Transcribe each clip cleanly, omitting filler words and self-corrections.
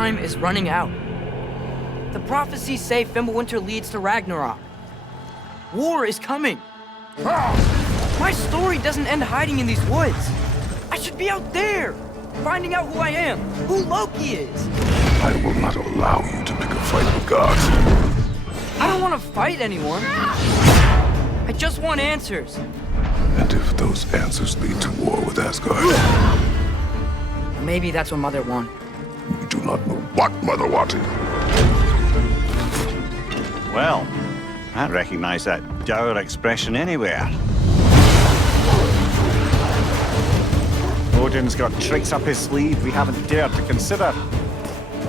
time is running out. The prophecies say Fimbulwinter leads to Ragnarok. War is coming. My story doesn't end hiding in these woods. I should be out there, finding out who I am, who Loki is. I will not allow you to pick a fight with gods. I don't want to fight anyone. I just want answers. And if those answers lead to war with Asgard? Maybe that's what Mother wanted. We do not know what Mother wanted. Well, I recognize that dour expression anywhere. Odin's got tricks up his sleeve we haven't dared to consider.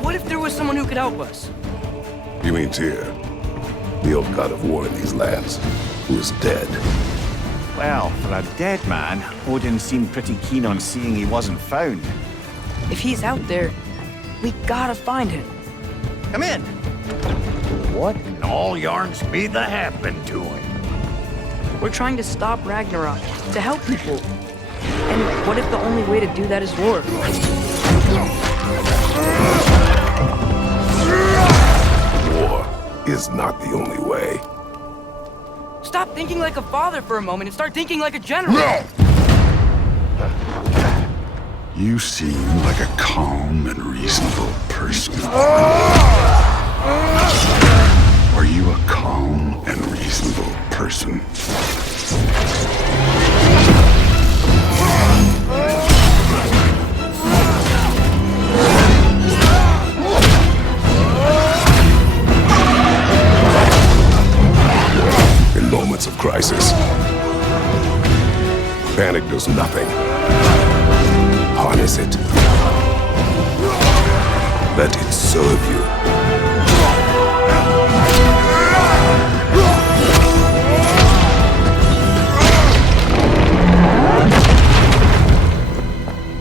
What if there was someone who could help us? You mean Tyr, the old god of war in these lands, who is dead? Well, for a dead man, Odin seemed pretty keen on seeing he wasn't found. If he's out there, we gotta find him. Come in. What in all yarns be the happened to him? We're trying to stop Ragnarok, to help people. And what if the only way to do that is war? War is not the only way. Stop thinking like a father for a moment and start thinking like a general. No! You seem like a calm and reasonable person. Are you a calm and reasonable person? In moments of crisis, panic does nothing. Harness it. Let it serve you.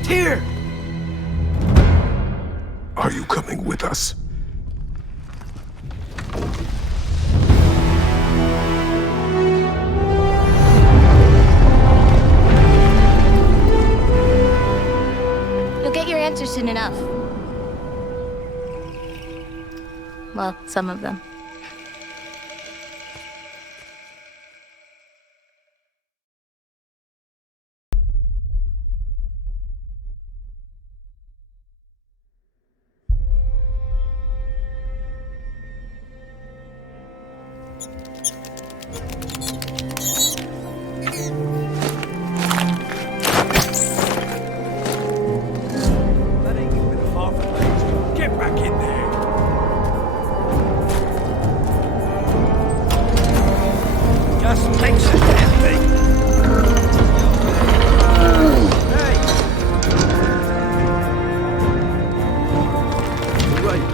Tyr! Are you coming with us? You'll get your answers soon enough. Well, some of them. Get back in there! Just take the damn thing! Hey! Right.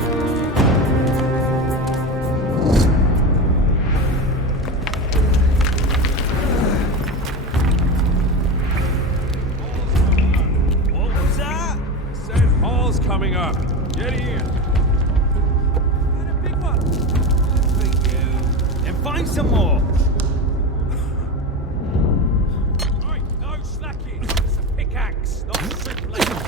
What was that? Said Hall's coming up. Get in. Got a big one. For you. Then find some more. Right, no slacking. It's a pickaxe, not a soup ladle.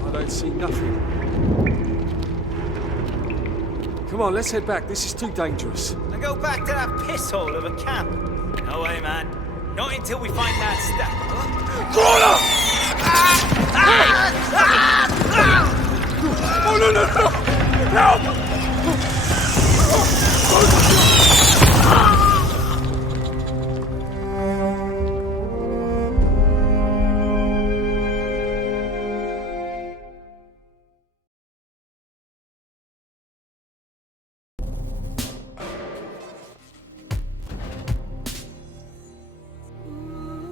I don't see nothing. Come on, let's head back. This is too dangerous. Now go back to that piss hole of a camp. No way, man. Not until we find that Oh, no, no, no! Help!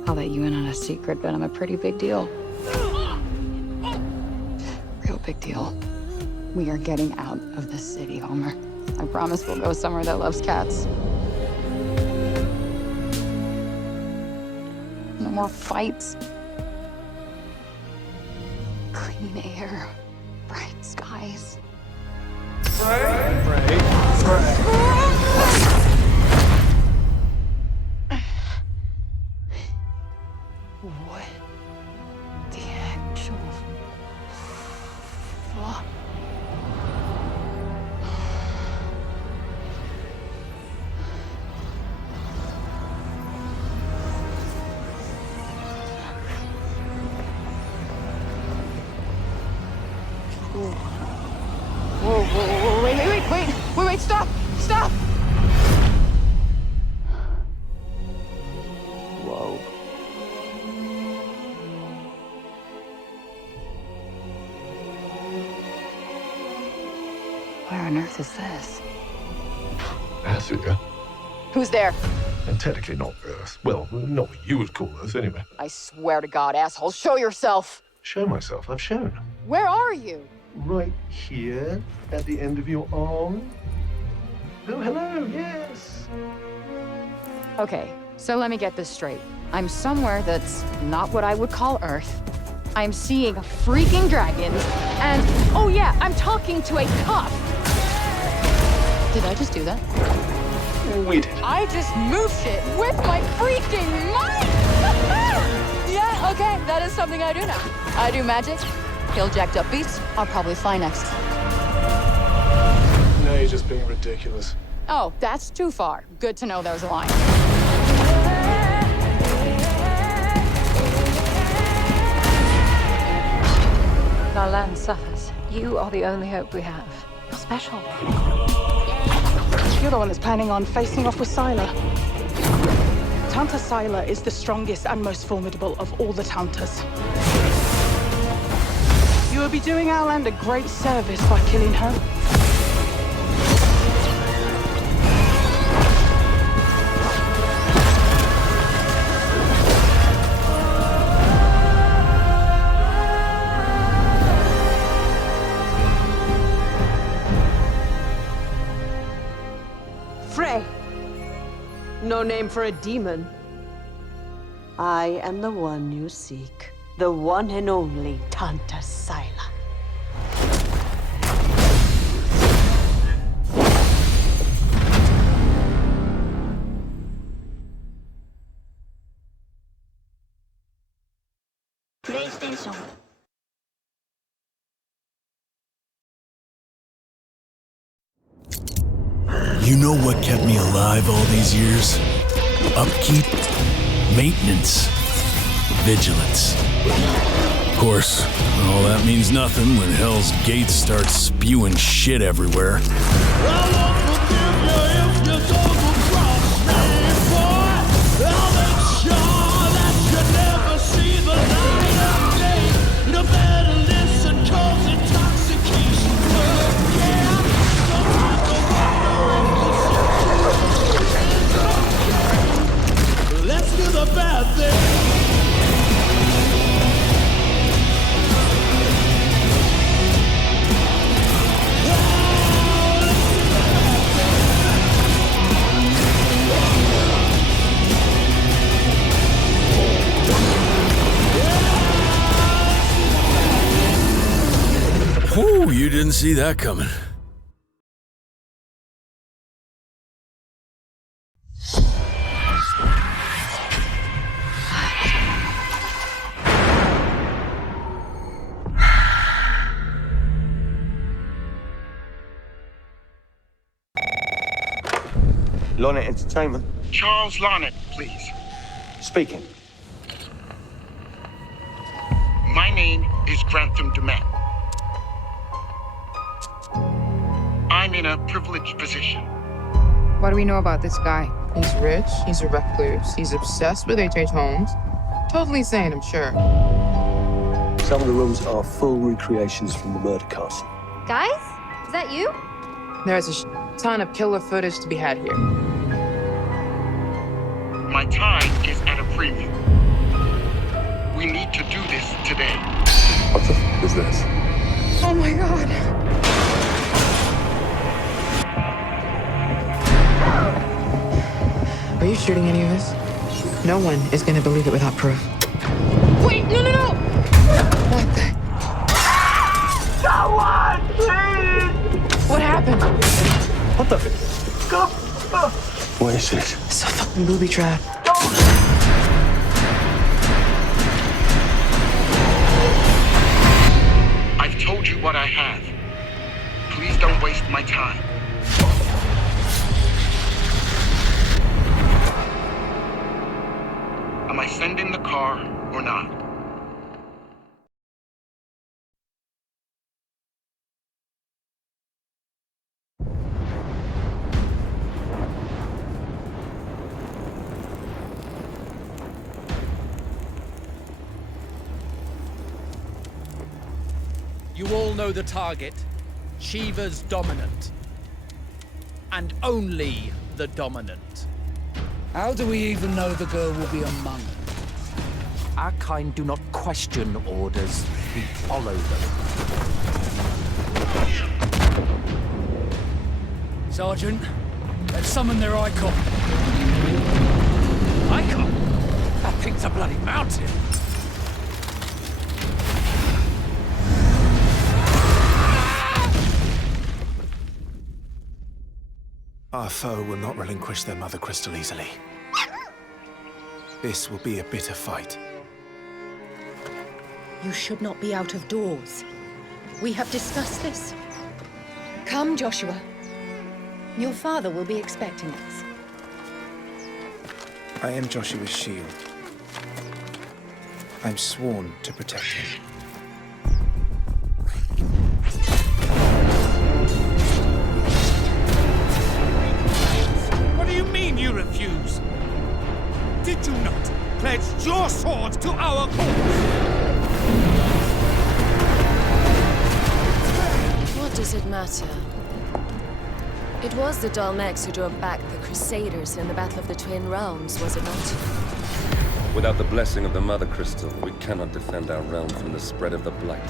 I'll let you in on a secret, but I'm a pretty big deal. Real big deal. We are getting out of the city, Homer. I promise we'll go somewhere that loves cats. No more fights. Clean air, bright skies. What the actual fuck? Whoa, wait, stop! Whoa. Where on earth is this? Earth here? Who's there? And technically not Earth. Well, not what you would call Earth, anyway. I swear to God, asshole, show yourself! Show myself. I've shown. Where are you? Right here, at the end of your arm. Oh, hello, yes. Okay, so let me get this straight. I'm somewhere that's not what I would call Earth. I'm seeing freaking dragons, and oh yeah, I'm talking to a cop. Did I just do that? We did. I just moved shit with my freaking mind! Yeah, okay, that is something I do now. I do magic, kill jacked up beasts, I'll probably fly next. No, you're just being ridiculous. Oh, that's too far. Good to know there was a line. Our land suffers. You are the only hope we have. You're special. You're the one that's planning on facing off with Sylar. Tanta Sylar is the strongest and most formidable of all the Tantas. You will be doing our land a great service by killing her. No name for a demon. I am the one you seek. The one and only Tanta Sylar. PlayStation. You know what kept me alive all these years? Upkeep, maintenance, vigilance. Of course, all that means nothing when Hell's Gates starts spewing shit everywhere. Whew, you didn't see that coming. Lonnet Entertainment. Charles Larnett, please. Speaking. My name is Grantham DeMat. I'm in a privileged position. What do we know about this guy? He's rich, he's a recluse, he's obsessed with H.H. Holmes. Totally sane, I'm sure. Some of the rooms are full recreations from the murder castle. Guys? Is that you? There's a ton of killer footage to be had here. My time is at a premium. We need to do this today. What the f is this? Oh my god. Are you shooting any of this? No one is gonna believe it without proof. Wait, no! What the? Someone, please! What happened? What the? Go! What is it? It's a fucking booby trap. I've told you what I have. Please don't waste my time. Am I sending the car or not? You all know the target. Shiva's dominant. And only the dominant. How do we even know the girl will be among them? Our kind do not question orders, we follow them. Sergeant, let's summon their icon. Icon? That thing's a bloody mountain. Our foe will not relinquish their mother crystal easily. This will be a bitter fight. You should not be out of doors. We have discussed this. Come, Joshua. Your father will be expecting us. I am Joshua's shield. I'm sworn to protect him. What do you mean you refuse? Did you not pledge your sword to our cause? What does it matter? It was the Dalmex who drove back the Crusaders in the Battle of the Twin Realms, was it not? Without the blessing of the Mother Crystal, we cannot defend our realm from the spread of the Blight.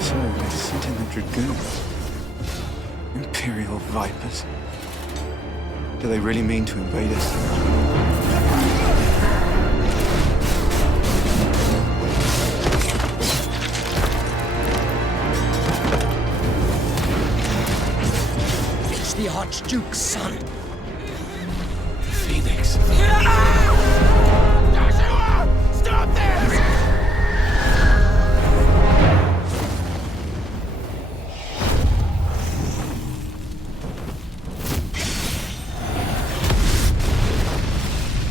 So, I sent in the Dragoons. Imperial Vipers. Do they really mean to invade us? It's the Archduke's son. Phoenix. Joshua! Stop this!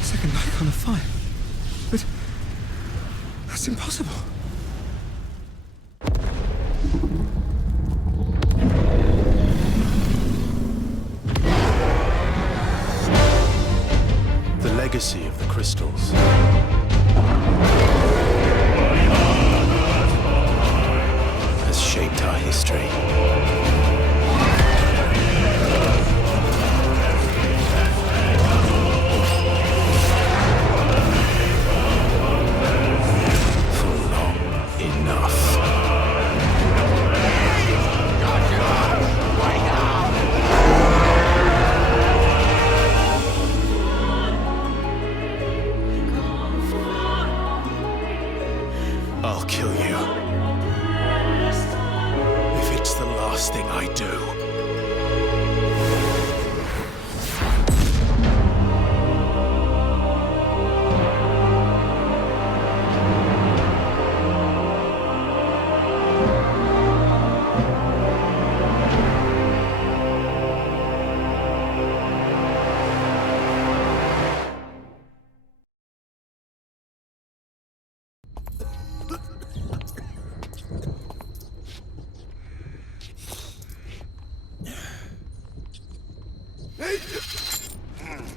Second icon of fire. But that's impossible. The legacy of the crystals. Has shaped our history. I'll kill you. If it's the last thing I do.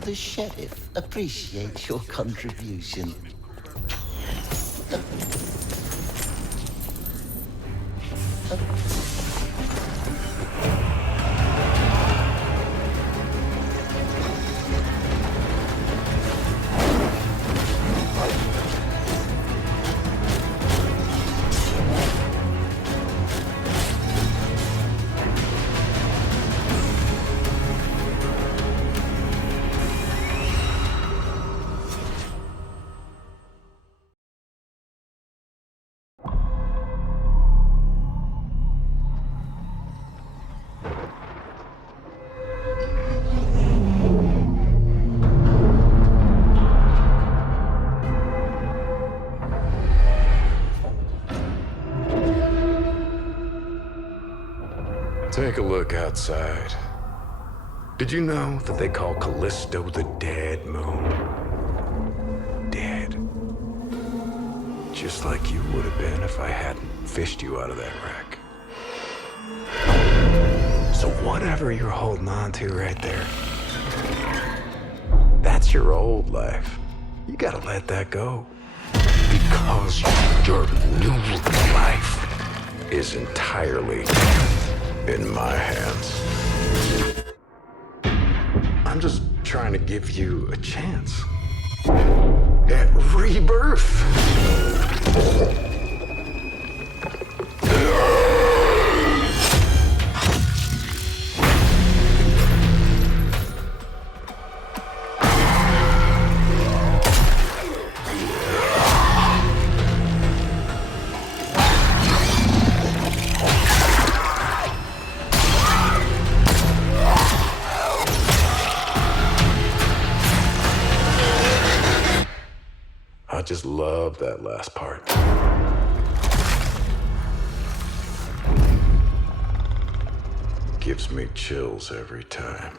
The sheriff appreciates your contribution. Take a look outside. Did you know that they call Callisto the Dead Moon? Dead. Just like you would have been if I hadn't fished you out of that wreck. So whatever you're holding on to right there, that's your old life. You gotta let that go. Because your new life is entirely in my hands. I'm just trying to give you a chance at rebirth. I just love that last part. Gives me chills every time.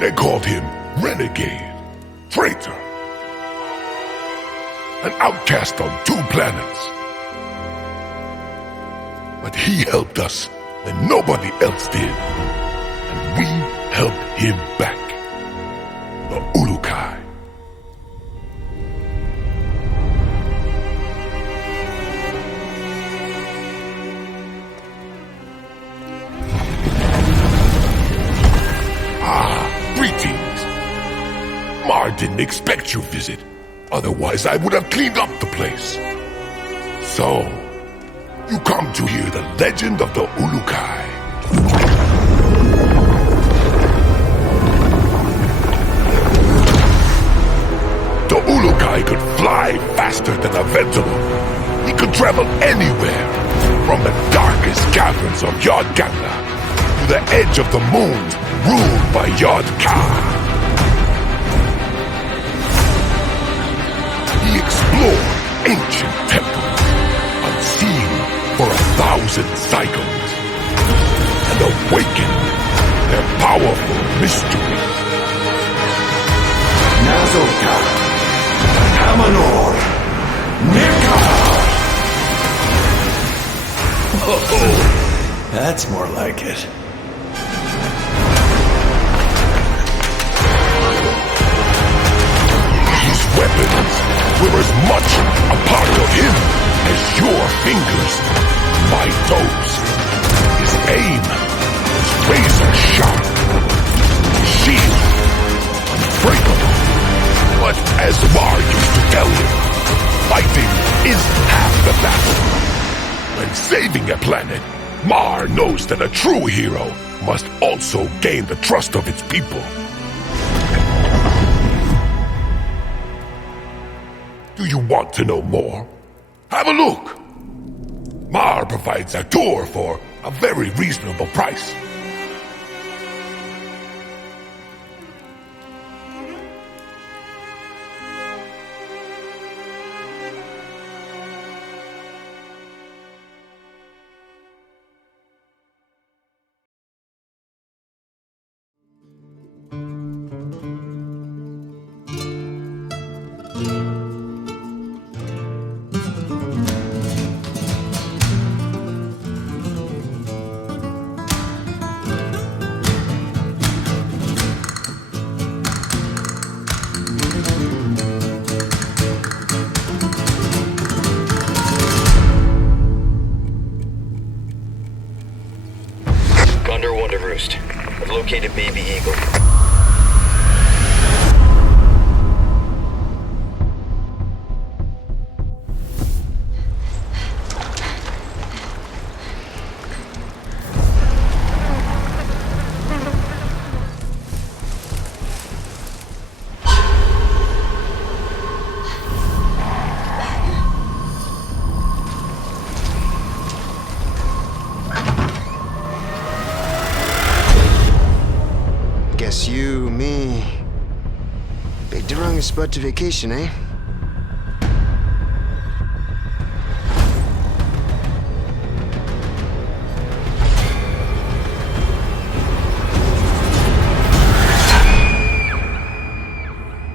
They called him renegade, traitor, an outcast on 2 planets. But he helped us when nobody else did, and we helped him back. The Ulukai. Greetings. Mar didn't expect your visit. Otherwise, I would have cleaned up the place. So, you come to hear the legend of the Ulukai. The Ulukai could fly faster than a Ventolin. He could travel anywhere, from the darkest caverns of Yodganda to the edge of the moon ruled by Yod-Ka. He explored ancient temples, unseen for 1,000 cycles, and awakened their powerful mysteries. Nazota, Hamanor, Nikar! Oh, that's more like it. Weapons were as much a part of him as your fingers, my toes. His aim was razor sharp. His shield unbreakable. But as Mar used to tell him, fighting is half the battle. When saving a planet, Mar knows that a true hero must also gain the trust of its people. Do you want to know more? Have a look! Mar provides a tour for a very reasonable price. I've located Baby Eagle. you, me. Picked the wrong spot to vacation, eh?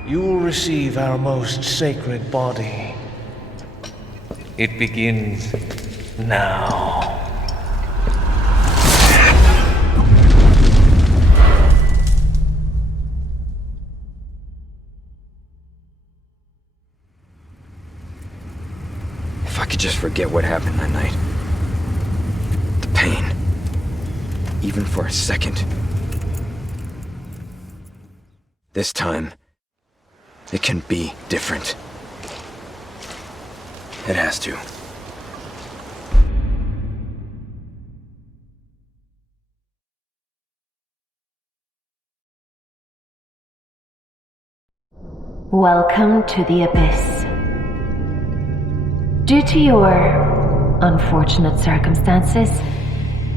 You will receive our most sacred body. It begins now. If I could just forget what happened that night. The pain. Even for a second. This time, it can be different. It has to. Welcome to the Abyss. Due to your unfortunate circumstances,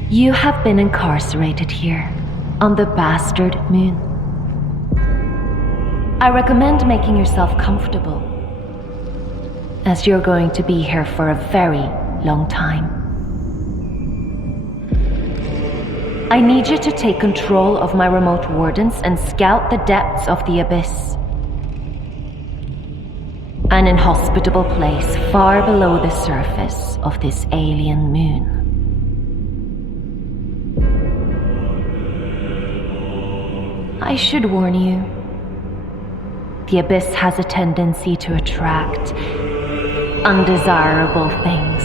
you have been incarcerated here, on the Bastard Moon. I recommend making yourself comfortable, as you're going to be here for a very long time. I need you to take control of my remote wardens and scout the depths of the Abyss. An inhospitable place far below the surface of this alien moon. I should warn you, the Abyss has a tendency to attract undesirable things.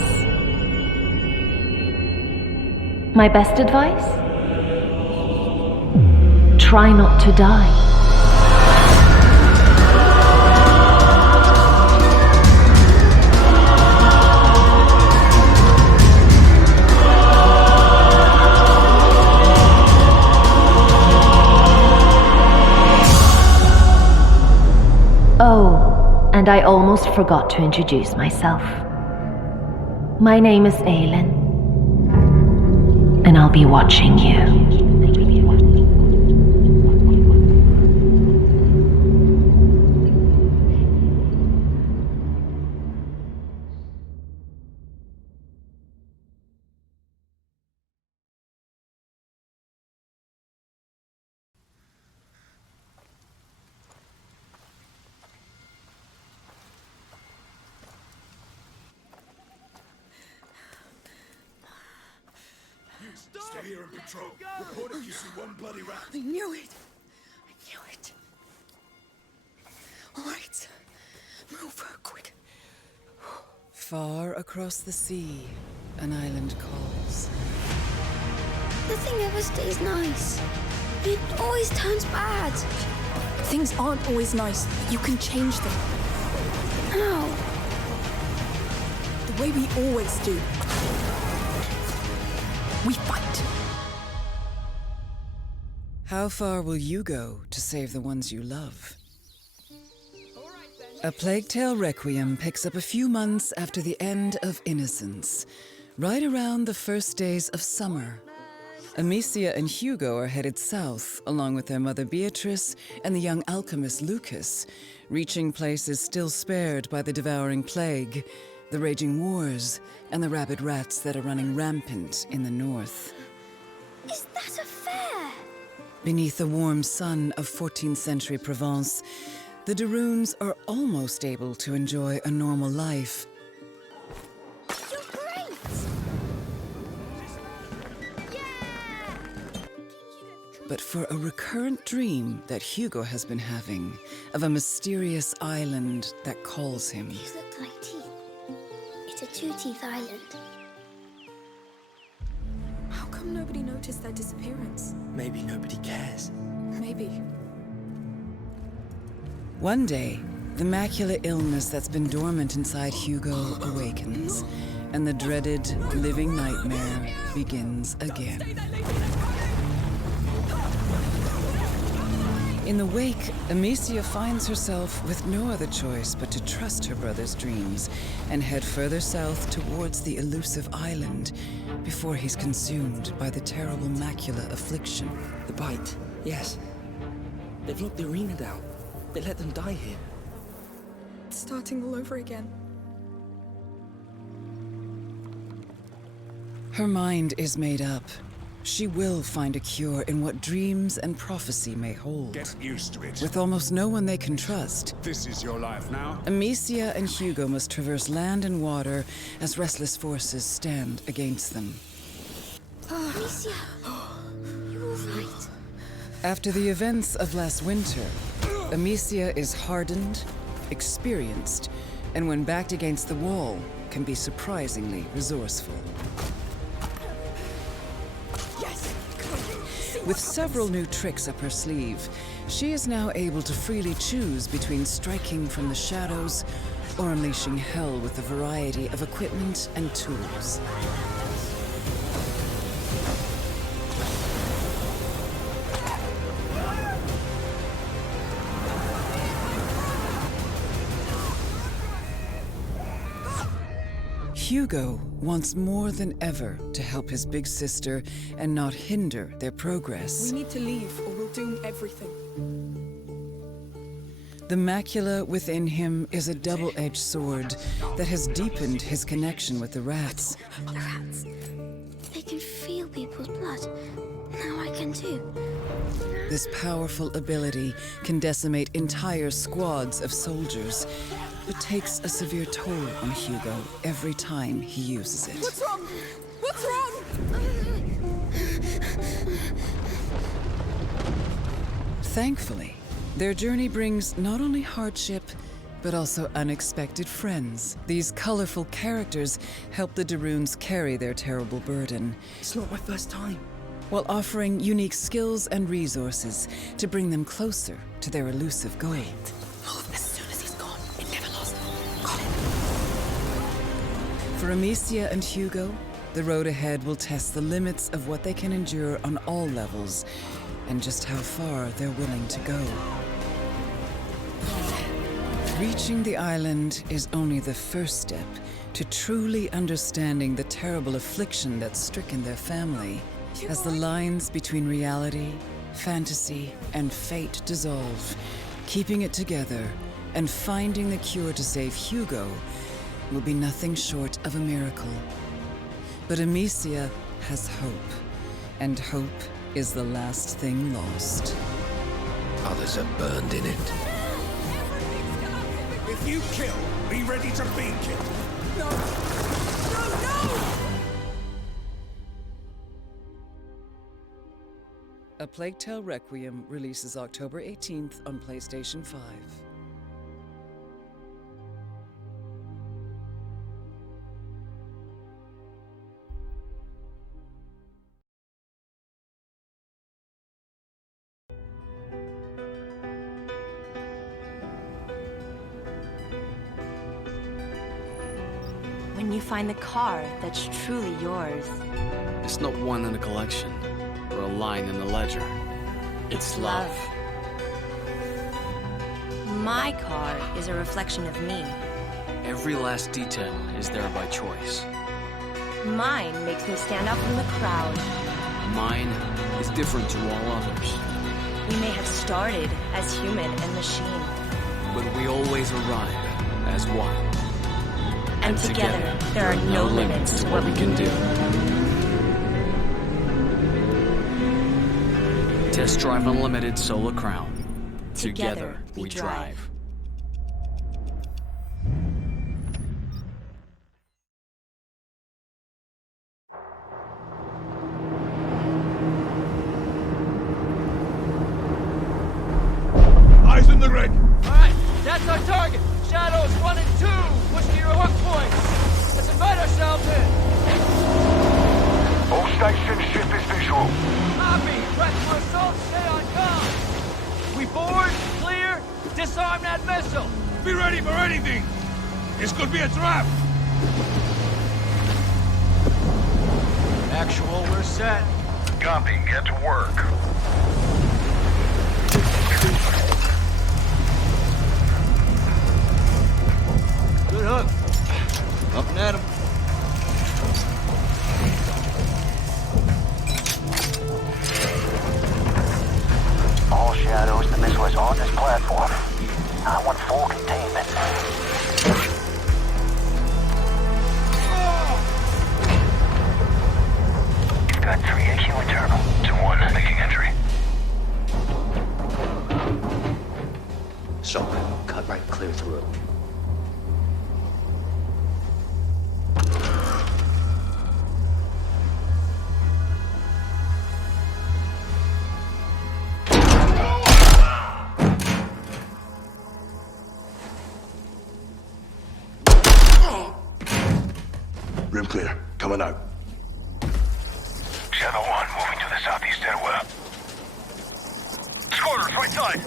My best advice? Try not to die. Oh, and I almost forgot to introduce myself. My name is Aelin, and I'll be watching you. Stay here and patrol. Report if you see one bloody rat. I knew it. I knew it. All right. Move, quick. Far across the sea, an island calls. Nothing ever stays nice. It always turns bad. Things aren't always nice, but you can change them. How? The way we always do. We fight. How far will you go to save the ones you love? A Plague Tale Requiem picks up a few months after the end of Innocence, right around the first days of summer. Amicia and Hugo are headed south, along with their mother Beatrice and the young alchemist Lucas, reaching places still spared by the devouring plague, the raging wars, and the rabid rats that are running rampant in the north. Is that a fair? Beneath the warm sun of 14th century Provence, the de Runes are almost able to enjoy a normal life. You're great! But for a recurrent dream that Hugo has been having of a mysterious island that calls him. These look like teeth. It's a two-teeth island. How come nobody noticed their disappearance? Maybe nobody cares. Maybe. One day, the macular illness that's been dormant inside Hugo awakens, and the dreaded living nightmare begins again. In the wake, Amicia finds herself with no other choice but to trust her brother's dreams and head further south towards the elusive island before he's consumed by the terrible macular affliction. The bite, yes. They've locked the arena down. They let them die here. It's starting all over again. Her mind is made up. She will find a cure in what dreams and prophecy may hold. Get used to it. With almost no one they can trust, This is your life now. Amicia and Hugo must traverse land and water as restless forces stand against them. Amicia, you all right? After the events of last winter, Amicia is hardened, experienced, and when backed against the wall, can be surprisingly resourceful. With several new tricks up her sleeve, she is now able to freely choose between striking from the shadows or unleashing hell with a variety of equipment and tools. Hugo wants more than ever to help his big sister and not hinder their progress. We need to leave or we'll doom everything. The macula within him is a double-edged sword that has deepened his connection with the rats. The rats. They can feel people's blood. Now I can too. This powerful ability can decimate entire squads of soldiers, but takes a severe toll on Hugo every time he uses it. What's wrong? What's wrong? Thankfully, their journey brings not only hardship, but also unexpected friends. These colorful characters help the Daruns carry their terrible burden. It's not my first time. While offering unique skills and resources to bring them closer to their elusive goal. As soon as he's gone, it never lost. Got it. For Amicia and Hugo, the road ahead will test the limits of what they can endure on all levels, and just how far they're willing to go. Reaching the island is only the first step to truly understanding the terrible affliction that's stricken their family. As the lines between reality, fantasy, and fate dissolve, keeping it together and finding the cure to save Hugo will be nothing short of a miracle. But Amicia has hope, and hope is the last thing lost. Others are burned in it. If you kill, be ready to be killed. No! No, no! A Plague Tale Requiem releases October 18th on PlayStation 5. When you find the car that's truly yours. It's not one in a collection, or a line in a ledger. It's love. My car is a reflection of me. Every last detail is there by choice. Mine makes me stand out from the crowd. Mine is different to all others. We may have started as human and machine. But we always arrive as one. And together, there are no limits to what we can do. Test Drive Unlimited Solar Crown. Together we drive. Eyes in the red. Alright, that's our target. Shadows 1 and 2. Push to your hook points. Let's invite ourselves in. All stations, ship is visual. Copy. Press for assault. Stay on comm. We board, clear, disarm that missile. Be ready for anything. This could be a trap. Actual, we're set. Copy, get to work. Good hook. Up and at him. All shadows, the missile on this platform. I want full containment. You've got 3 AQ internal. 2-1, making entry. So, cut right clear through. Room clear. Coming out. Shadow 1, moving to the southeast stairwell. Squatters, right side!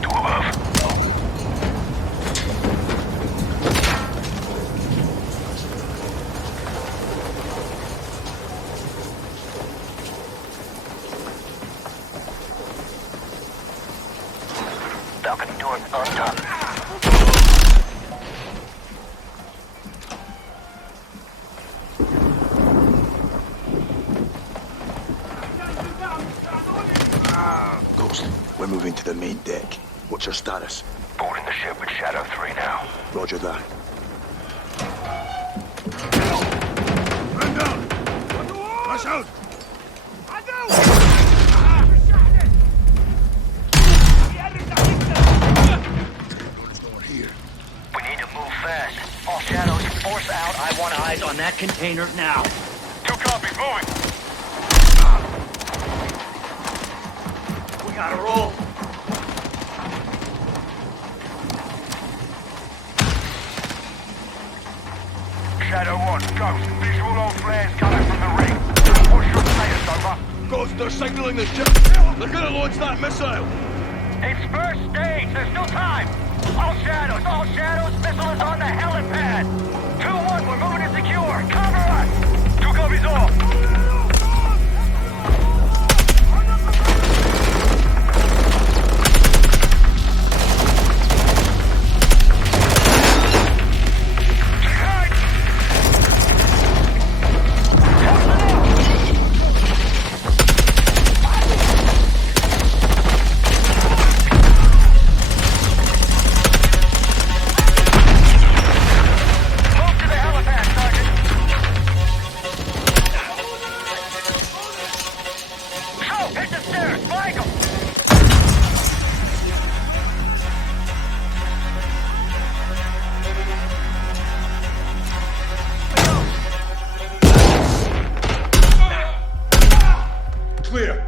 Two above. Balcony door up top. Ghost, we're moving to the main deck. What's your status? Boarding the ship with Shadow 3 now. Roger that. Man down! Rush out! We need to move fast. All Shadows, force out. I want eyes on that container now. 2 copies, moving. We gotta roll. Shadow 1, Ghost. Visual on flares coming from the ring. What's your status, over? Ghost, they're signaling the ship. They're gonna launch that missile. It's first stage. There's still time. All Shadows. Missile is on the helipad. 2-1, we're moving to secure. Cover us. 2 copies off. Clear.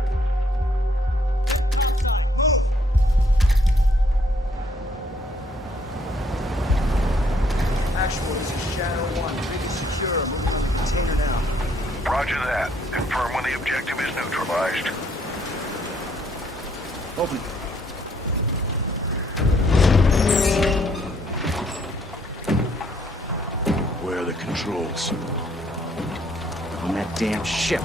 Actual, this is Shadow 1. Pretty secure. Moving on the container now. Roger that. Confirm when the objective is neutralized. Open. Where are the controls? On that damn ship.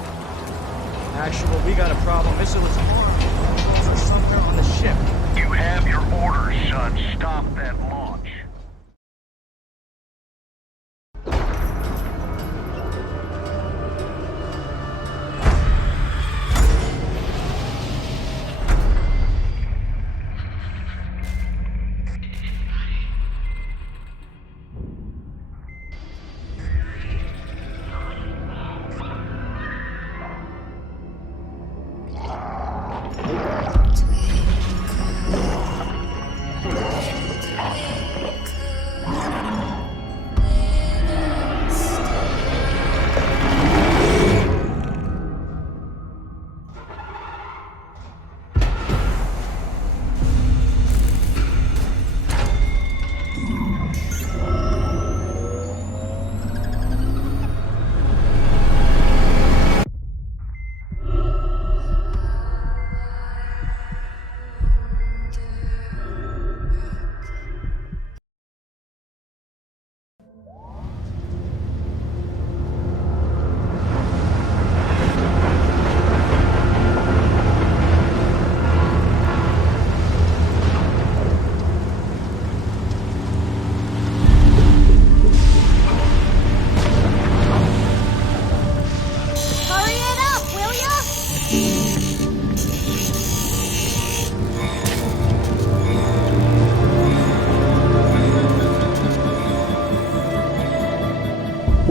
Actual, we got a problem. Missile is armed. Controls are somewhere on the ship. You have your orders, son. Stop that launch.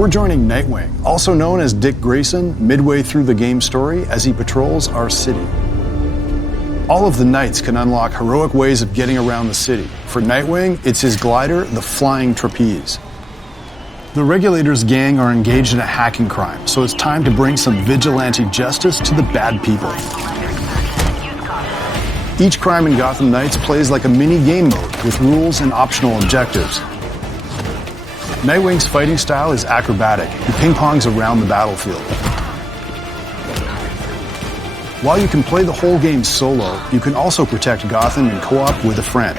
We're joining Nightwing, also known as Dick Grayson, midway through the game's story as he patrols our city. All of the knights can unlock heroic ways of getting around the city. For Nightwing, it's his glider, the Flying Trapeze. The Regulators gang are engaged in a hacking crime, so it's time to bring some vigilante justice to the bad people. Each crime in Gotham Knights plays like a mini game mode with rules and optional objectives. Nightwing's fighting style is acrobatic. He ping-pongs around the battlefield. While you can play the whole game solo, you can also protect Gotham in co-op with a friend.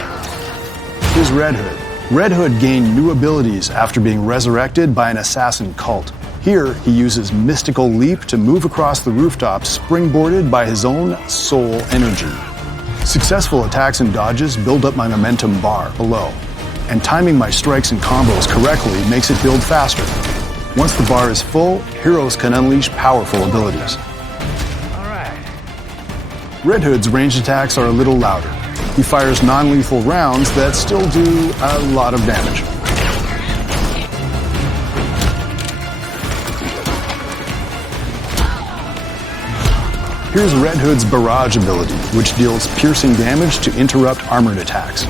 Here's Red Hood. Red Hood gained new abilities after being resurrected by an assassin cult. Here, he uses Mystical Leap to move across the rooftops, springboarded by his own soul energy. Successful attacks and dodges build up my momentum bar below, and timing my strikes and combos correctly makes it build faster. Once the bar is full, heroes can unleash powerful abilities. Red Hood's ranged attacks are a little louder. He fires non-lethal rounds that still do a lot of damage. Here's Red Hood's barrage ability, which deals piercing damage to interrupt armored attacks.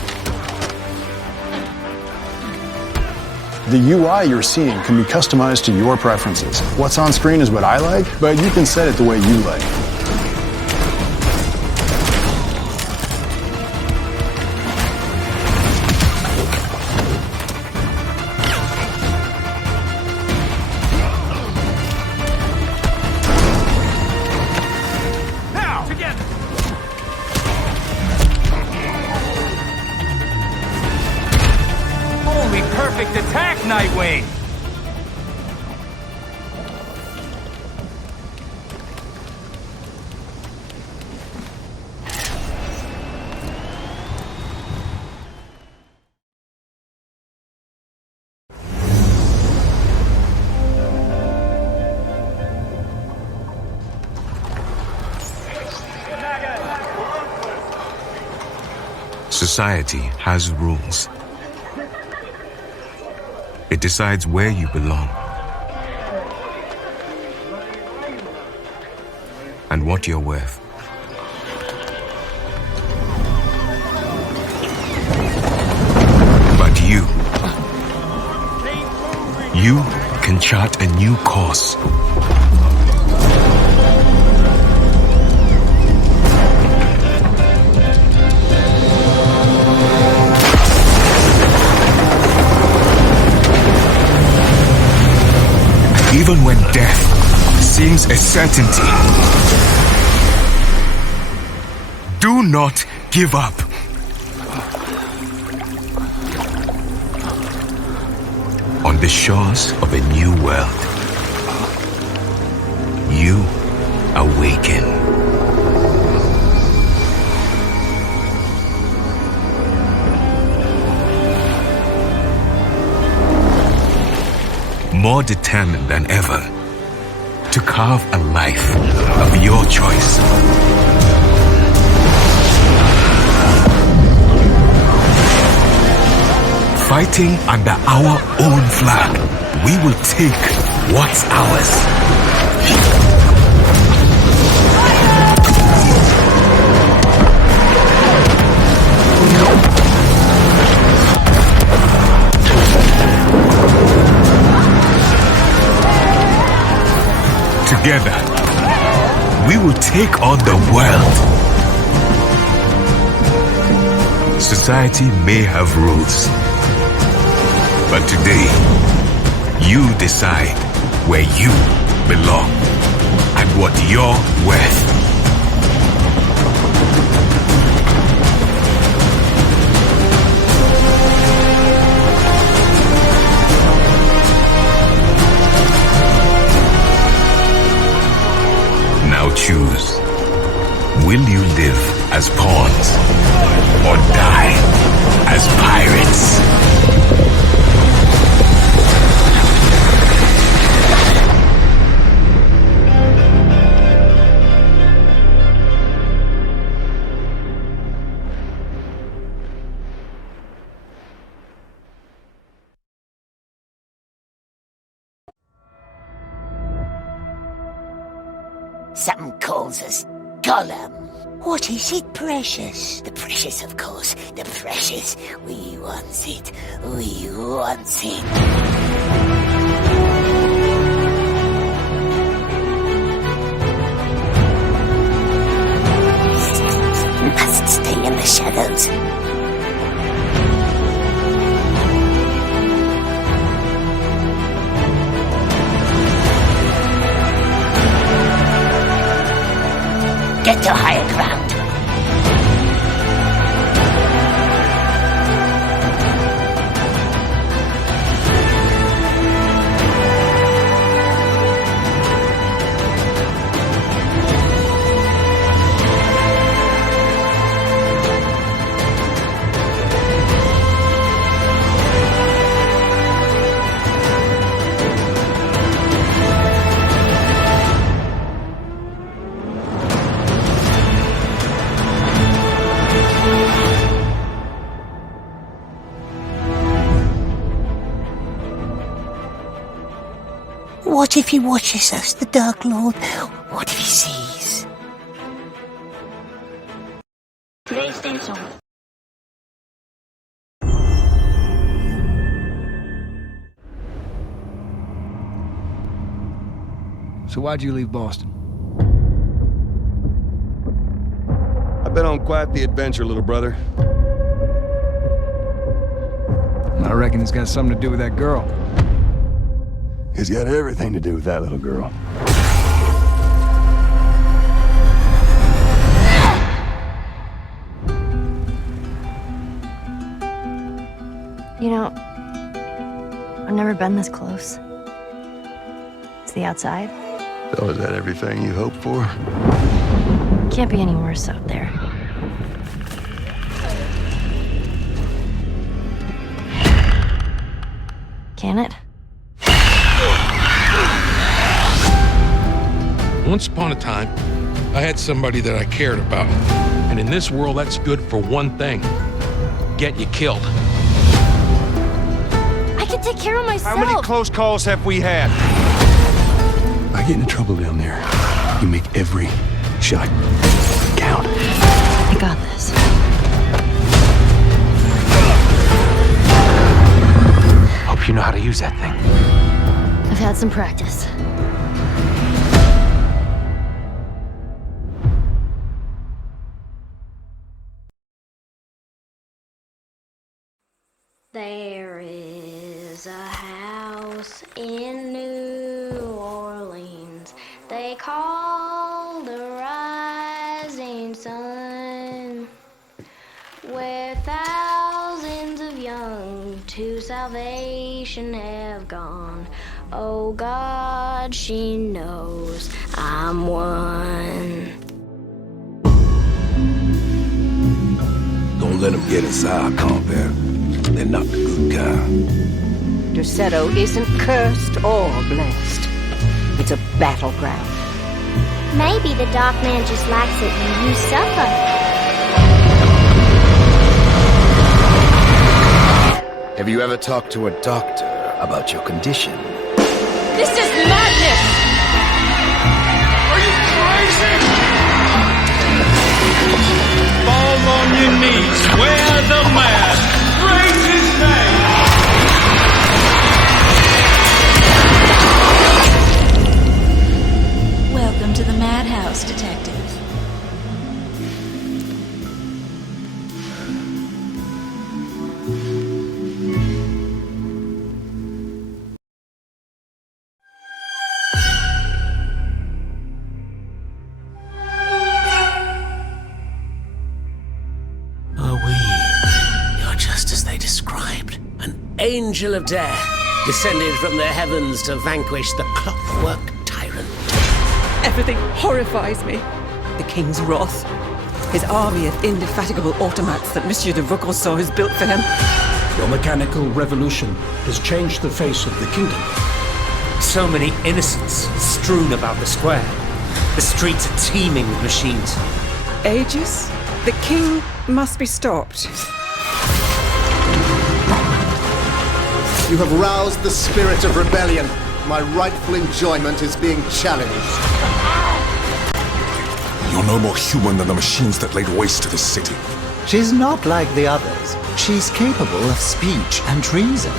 The UI you're seeing can be customized to your preferences. What's on screen is what I like, but you can set it the way you like. Nightwing! Society has rules. It decides where you belong and what you're worth. But you can chart a new course. Even when death seems a certainty, do not give up. On the shores of a new world, you awaken. More determined than ever to carve a life of your choice. Fighting under our own flag, we will take what's ours. Together, we will take on the world. Society may have rules, but today, you decide where you belong and what you're worth. Choose. Will you live as pawns or die as pirates? Something calls us Gollum. What is it, precious? The precious, of course. The precious. We want it. We want it. Must stay in the shadows. Get to higher ground. What if he watches us, the Dark Lord? What if he sees? PlayStation. So why'd you leave Boston? I've been on quite the adventure, little brother. I reckon it's got something to do with that girl. It's got everything to do with that little girl. You know, I've never been this close. It's the outside. So is that everything you hoped for? Can't be any worse out there. Can it? Once upon a time, I had somebody that I cared about. And in this world, that's good for one thing. Get you killed. I can take care of myself. How many close calls have we had? I get into trouble down there. You make every shot count. I got this. Hope you know how to use that thing. I've had some practice. There is a house in New Orleans they call the Rising Sun, where thousands of young to salvation have gone. Oh God, she knows I'm one. Don't let them get inside, combat. They're not the good kind. Dusetto isn't cursed or blessed. It's a battleground. Maybe the Dark Man just likes it when you suffer. Have you ever talked to a doctor about your condition? This is madness! Are you crazy? Fall on your knees, wear the mask, praise his name! Welcome to the madhouse, detective. You're just as they described. An angel of death, descended from the heavens to vanquish the clockwork tyrant. Everything horrifies me. The king's wrath. His army of indefatigable automats that Monsieur de Vaucanson has built for him. Your mechanical revolution has changed the face of the kingdom. So many innocents strewn about the square. The streets are teeming with machines. Aegis, the king must be stopped. You have roused the spirit of rebellion. My rightful enjoyment is being challenged. You're no more human than the machines that laid waste to this city. She's not like the others. She's capable of speech and treason.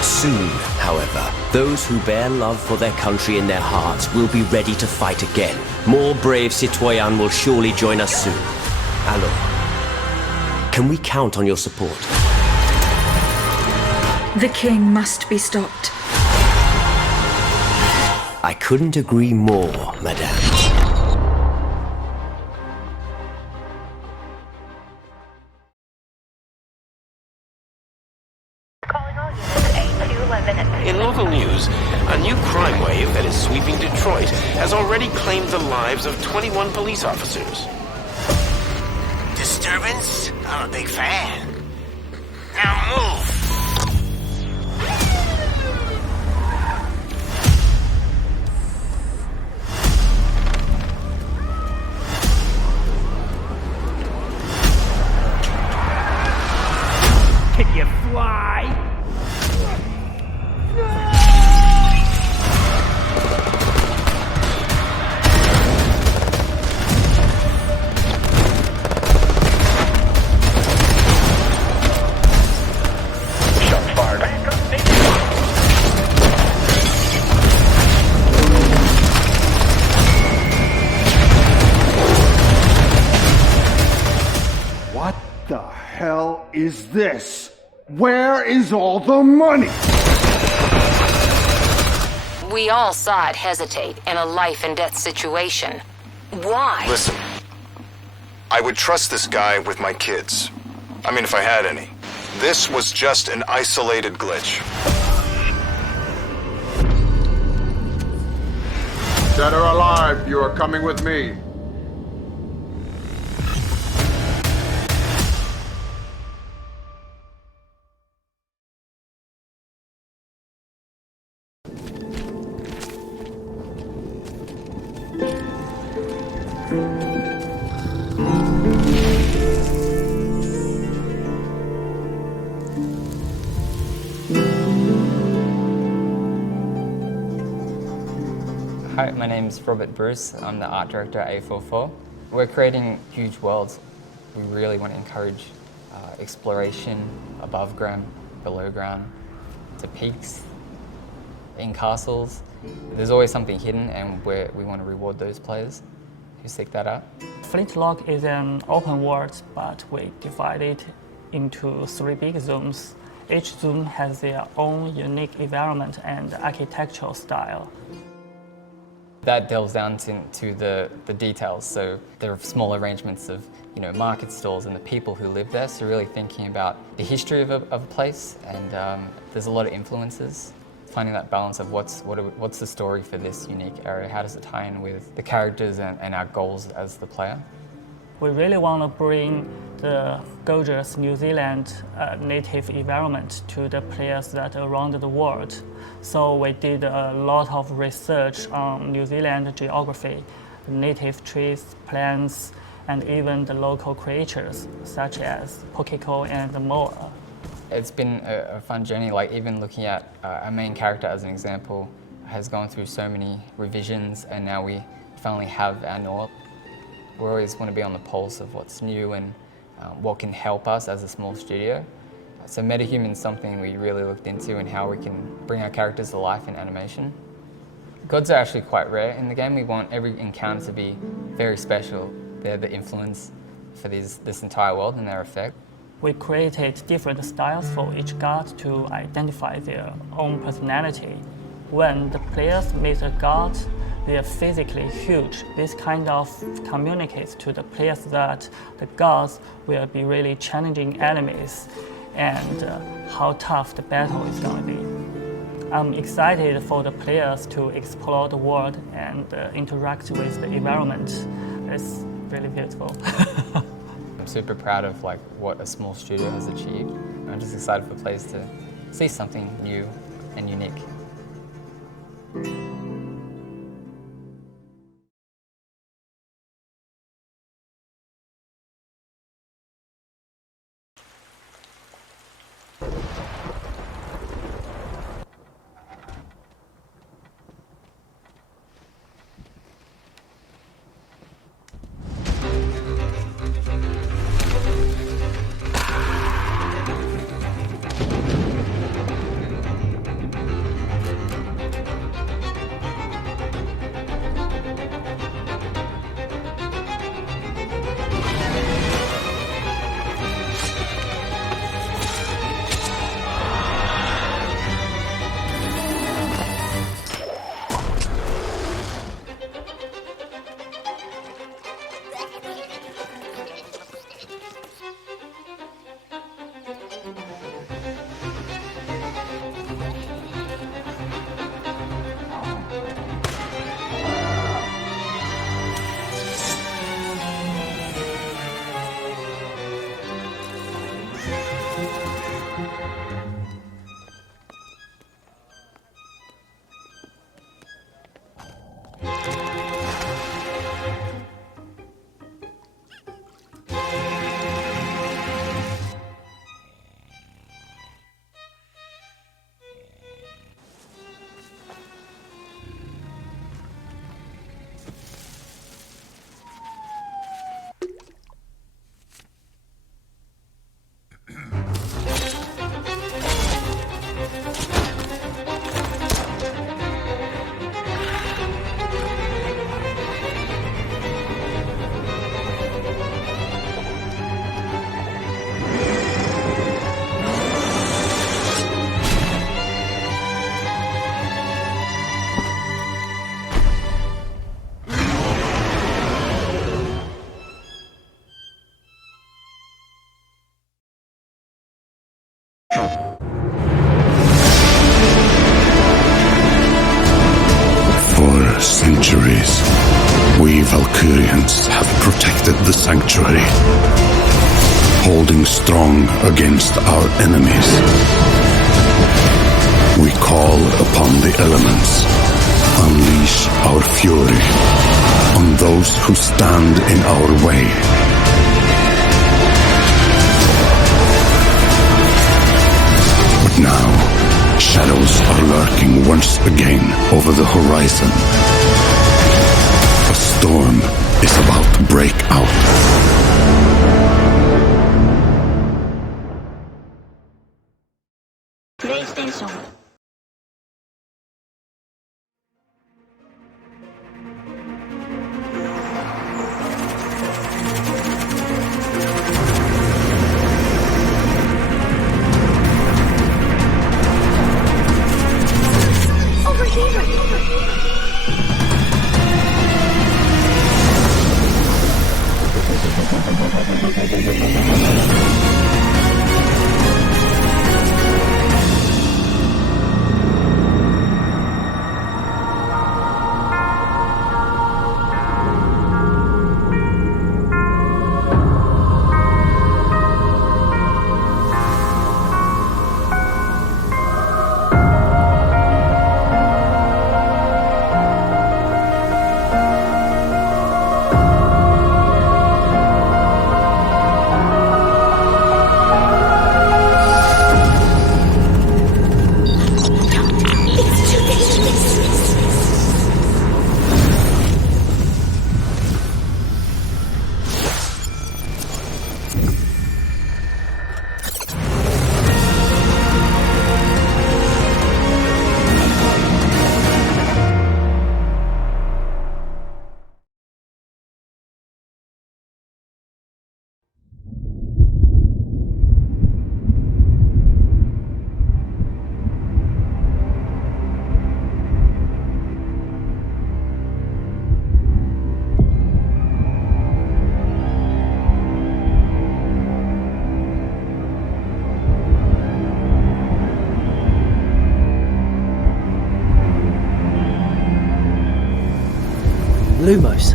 Soon, however, those who bear love for their country in their hearts will be ready to fight again. More brave citoyens will surely join us soon. Alors, can we count on your support? The king must be stopped. I couldn't agree more, madame. In local news, a new crime wave that is sweeping Detroit has already claimed the lives of 21 police officers. Disturbance? I'm a big fan. Now move! Can you fly? What the hell is this? Where is all the money? We all saw it hesitate in a life and death situation. Why? Listen, I would trust this guy with my kids. I mean, if I had any. This was just an isolated glitch. Dead or alive, you are coming with me. Hi, my name's Robert Bruce. I'm the art director at A44. We're creating huge worlds. We really want to encourage exploration above ground, below ground, to peaks, in castles. There's always something hidden, and we want to reward those players who seek that out. Flintlock is an open world, but we divide it into 3 big zones. Each zone has their own unique environment and architectural style. That delves down to the details. So there are small arrangements of market stalls and the people who live there. So really thinking about the history of a place, and there's a lot of influences. Finding that balance of what's the story for this unique area? How does it tie in with the characters and our goals as the player? We really want to bring the gorgeous New Zealand native environment to the players that are around the world. So we did a lot of research on New Zealand geography, native trees, plants, and even the local creatures such as Pokeko and the moa. It's been a fun journey, like even looking at our main character as an example has gone through so many revisions, and now we finally have our North. We always want to be on the pulse of what's new and what can help us as a small studio. So metahuman is something we really looked into, and how we can bring our characters to life in animation. Gods are actually quite rare in the game. We want every encounter to be very special. They're the influence for this entire world and their effect. We created different styles for each god to identify their own personality. When the players meet a god, they are physically huge. This kind of communicates to the players that the gods will be really challenging enemies and how tough the battle is going to be. I'm excited for the players to explore the world and interact with the environment. It's really beautiful. I'm super proud of what a small studio has achieved. I'm just excited for players to see something new and unique. Valkyrians have protected the sanctuary, holding strong against our enemies. We call upon the elements, unleash our fury on those who stand in our way. But now, shadows are lurking once again over the horizon. A storm is about to break out. PlayStation. Over here. Lumos.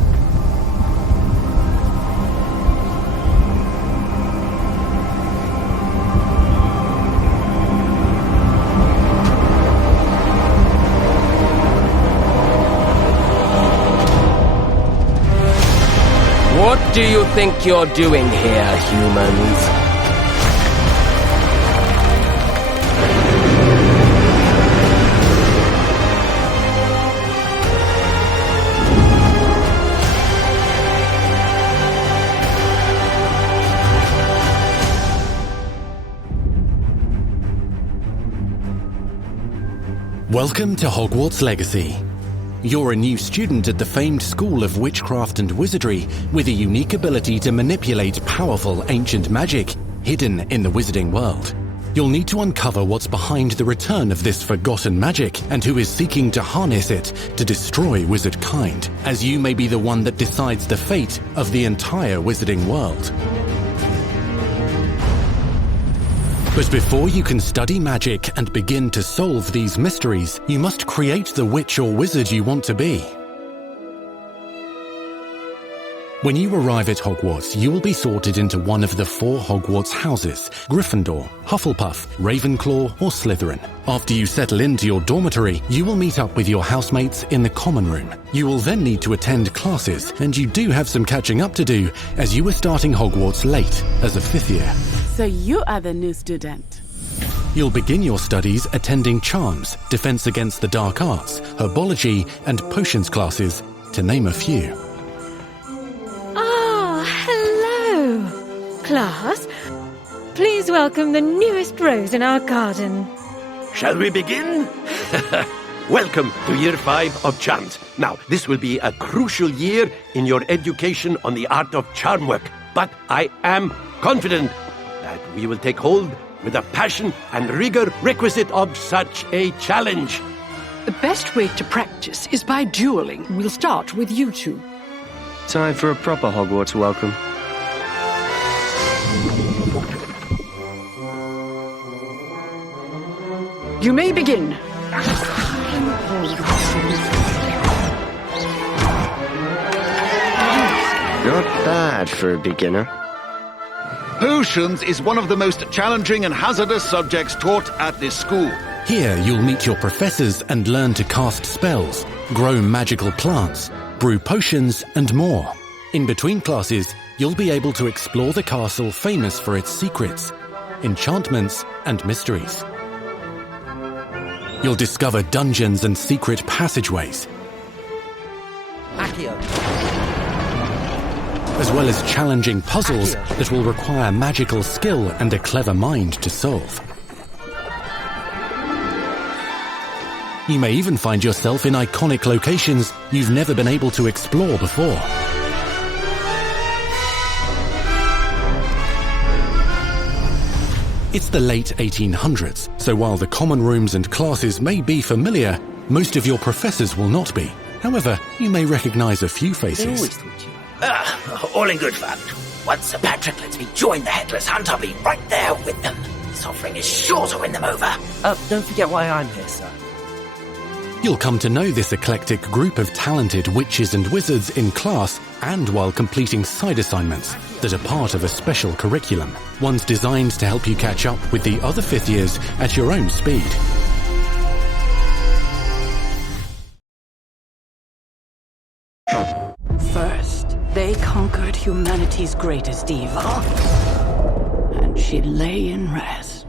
What do you think you're doing here, humans? Welcome to Hogwarts Legacy. You're a new student at the famed School of Witchcraft and Wizardry with a unique ability to manipulate powerful ancient magic hidden in the wizarding world. You'll need to uncover what's behind the return of this forgotten magic and who is seeking to harness it to destroy wizard kind, as you may be the one that decides the fate of the entire wizarding world. But before you can study magic and begin to solve these mysteries, you must create the witch or wizard you want to be. When you arrive at Hogwarts, you will be sorted into one of the 4 Hogwarts houses: Gryffindor, Hufflepuff, Ravenclaw, or Slytherin. After you settle into your dormitory, you will meet up with your housemates in the common room. You will then need to attend classes, and you do have some catching up to do, as you were starting Hogwarts late as a 5th year. So you are the new student. You'll begin your studies attending Charms, Defense Against the Dark Arts, Herbology, and Potions classes, to name a few. Ah, hello, class. Please welcome the newest rose in our garden. Shall we begin? Welcome to Year 5 of Charms. Now, this will be a crucial year in your education on the art of charm work, but I am confident that we will take hold with the passion and rigor requisite of such a challenge. The best way to practice is by dueling. We'll start with you two. Time for a proper Hogwarts welcome. You may begin. Not bad for a beginner. Potions is one of the most challenging and hazardous subjects taught at this school. Here you'll meet your professors and learn to cast spells, grow magical plants, brew potions, and more. In between classes, you'll be able to explore the castle famous for its secrets, enchantments, and mysteries. You'll discover dungeons and secret passageways, as well as challenging puzzles that will require magical skill and a clever mind to solve. You may even find yourself in iconic locations you've never been able to explore before. It's the late 1800s, so while the common rooms and classes may be familiar, most of your professors will not be. However, you may recognize a few faces. All in good fun. Once Sir Patrick lets me join the Headless Hunt, I'll be right there with them. This offering is sure to win them over. Don't forget why I'm here, sir. You'll come to know this eclectic group of talented witches and wizards in class and while completing side assignments that are part of a special curriculum, ones designed to help you catch up with the other fifth years at your own speed. First, they conquered humanity's greatest evil, and she lay in rest.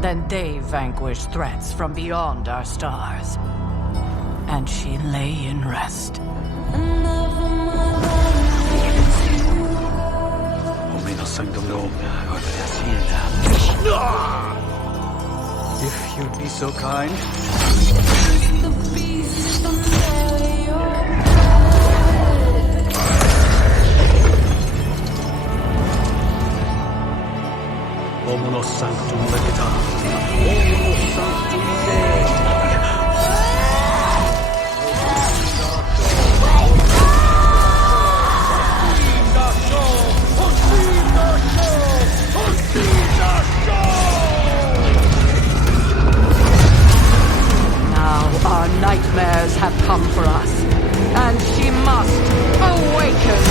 Then they vanquished threats from beyond our stars, and she lay in rest. If you'd be so kind. Omnos Sanctum Legita. Omnos Sanctum Legita. Now our nightmares have come for us, and she must awaken.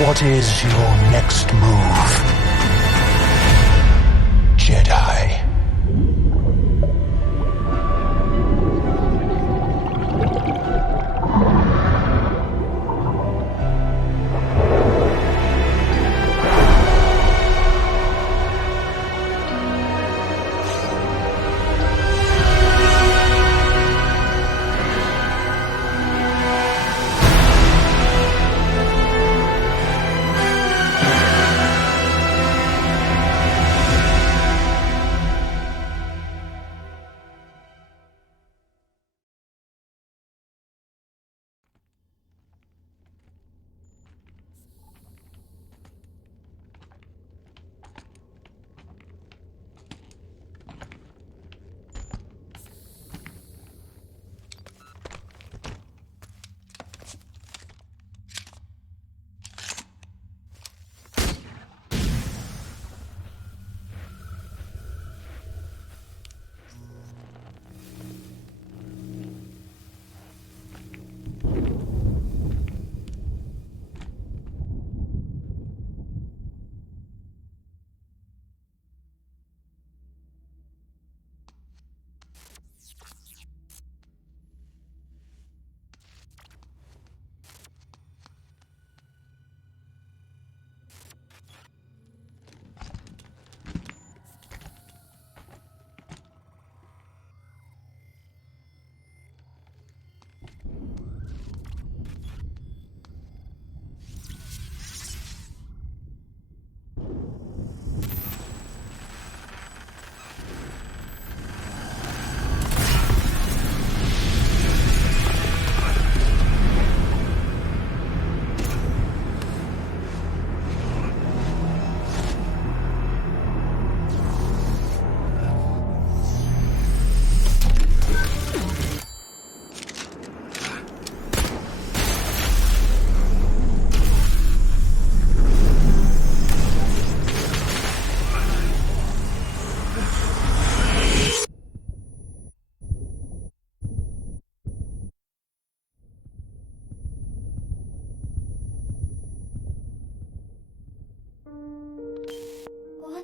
What is your next move, Jedi?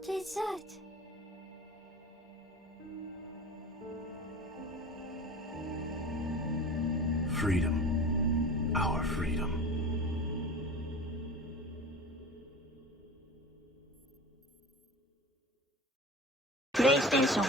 What is that? Freedom. Our freedom. PlayStation.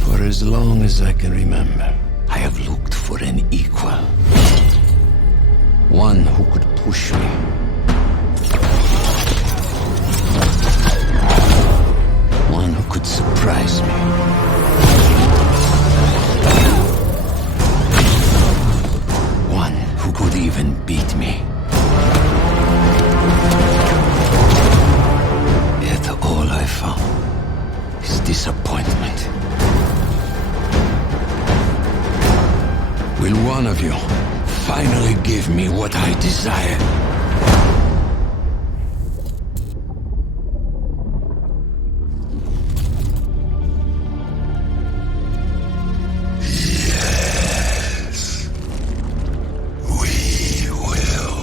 For as long as I can remember, I have looked for an equal. One who could push me. One who could surprise me. One who could even beat me. Yet all I found is disappointment. Will one of you finally give me what I desire? Yes, we will.